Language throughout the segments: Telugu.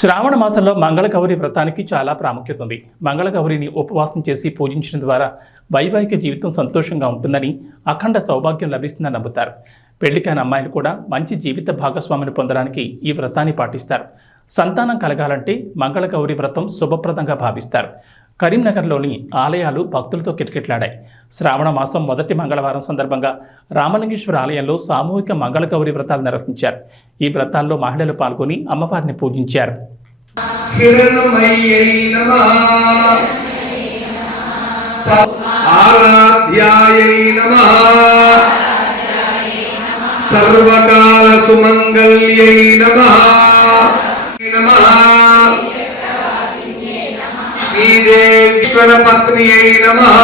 శ్రావణ మాసంలో మంగళగౌరి వ్రతానికి చాలా ప్రాముఖ్యత ఉంది. మంగళగౌరిని ఉపవాసం చేసి పూజించడం ద్వారా వైవాహిక జీవితం సంతోషంగా ఉంటుందని, అఖండ సౌభాగ్యం లభిస్తుందని నమ్ముతారు. పెళ్లికాని అమ్మాయిలు కూడా మంచి జీవిత భాగస్వామిని పొందడానికి ఈ వ్రతాన్ని పాటిస్తారు. సంతానం కలగాలంటే మంగళగౌరి వ్రతం శుభప్రదంగా భావిస్తారు. కరీంనగర్లోని ఆలయాలు భక్తులతో కిటకిటలాడాయి. శ్రావణ మాసం మొదటి మంగళవారం సందర్భంగా రామలింగేశ్వర ఆలయంలో సామూహిక మంగళగౌరి వ్రతాలు నిర్వహించారు. ఈ వ్రతాల్లో మహిళలు పాల్గొని అమ్మవారిని పూజించారు. సర్వకాల సుమంగళ్యై నమః శ్రీదేవీశ్వర పత్న్యై నమః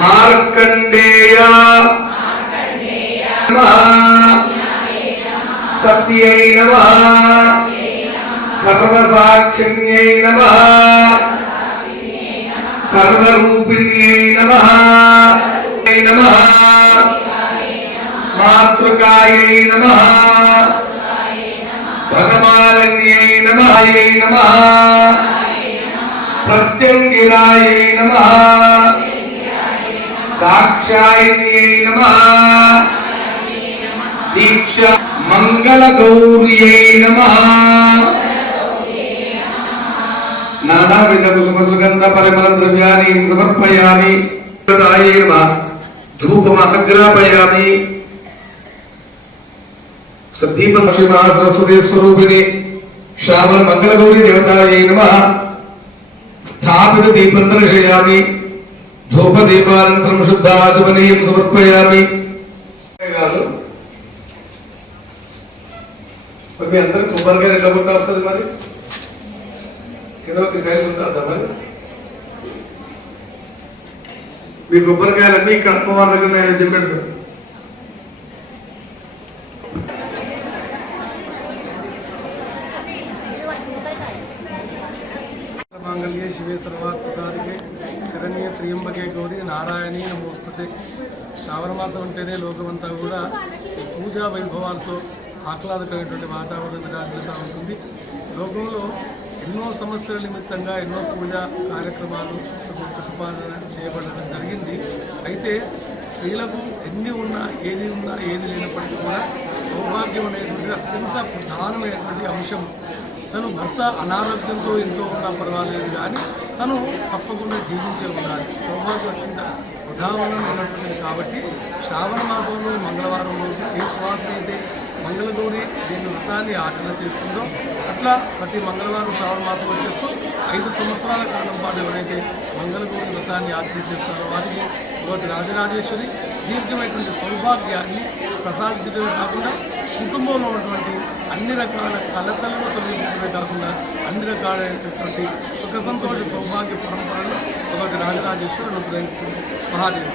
మార్కండేయ సత్యై నమః సర్వసాక్షిణ్యై నమః సర్వరూపిణ్యై నమః నమః మాతృకాయై నమః భగమాలన్యై నమః నమః ప్రత్యంగిరాయై నమః దాక్షాయణ్యై నమః దీక్ష మంగళగౌర్యై నమః నానావిధ కుసుమ సుగంధ పరిమళ ద్రవ్యాన్ని సమర్పయామి. ధూపమాగ్రాపయామి. సదీప సరస్వతి స్వరూపిణి శ్యామల మంగళగౌరీ దేవతాయై నమః స్థాపిత దీపం దర్శయామి. ధూప దీపానంతరం శుద్ధాచమనీయం సమర్పయామి. మరి మీ అందరికి కొబ్బరికాయ ఎట్లా కొట్ట వస్తుంది? మరి కింద టైల్స్ ఉంటుందా? మరి మీ కొబ్బరికాయలన్నీ ఇక్కడ అమ్మవారి దగ్గర నైవేద్యం పెడతారు. మంగళ్యే శివే సర్వార్థ సాధికే శరణ్య త్రియంబకే గౌరీ నారాయణీ నమోస్తుతే. శ్రావణ మాసం అంటేనే లోకమంతా కూడా పూజా వైభవాలతో ఆహ్లాదకరమైనటువంటి వాతావరణం విరాజిల్లుతూ ఉంటుంది. లోకంలో ఎన్నో సమస్యల నిమిత్తంగా ఎన్నో పూజా కార్యక్రమాలు ప్రతిపాదన చేయబడడం జరిగింది. అయితే స్త్రీలకు ఎన్ని ఉన్నా ఏది లేనప్పటికీ కూడా సౌభాగ్యం అనేటువంటిది అత్యంత ప్రధానమైనటువంటి అంశం. తను భర్త అనారోగ్యంతో ఇంట్లో ఉన్నా పర్వాలేదు, కానీ తను తప్పకుండా జీవించే ఉండాలి. సౌభాగ్యం అత్యంత ప్రధానమైనటువంటిది. కాబట్టి శ్రావణ మాసంలో మంగళవారం రోజు ఏ సువాసన అయితే మంగళగౌరి దీని వ్రతాన్ని ఆచరణ చేస్తుందో అట్లా ప్రతి మంగళవారం శ్రావణ మాసం వచ్చేస్తూ 5 సంవత్సరాల కాలం పాటు ఎవరైతే మంగళగౌరి వ్రతాన్ని ఆచరణ చేస్తారో వారికి భగవతి రాజరాజేశ్వరి దీర్ఘమైనటువంటి సౌభాగ్యాన్ని ప్రసాదించడమే కాకుండా కుటుంబంలో ఉన్నటువంటి అన్ని రకాల కలతలను తొలగించడమే కాకుండా అన్ని రకాలైనటువంటి సుఖ సంతోష సౌభాగ్య పరంపరను భగవతి రాజరాజేశ్వరి అనుగ్రహిస్తుంది. మహాదేవ.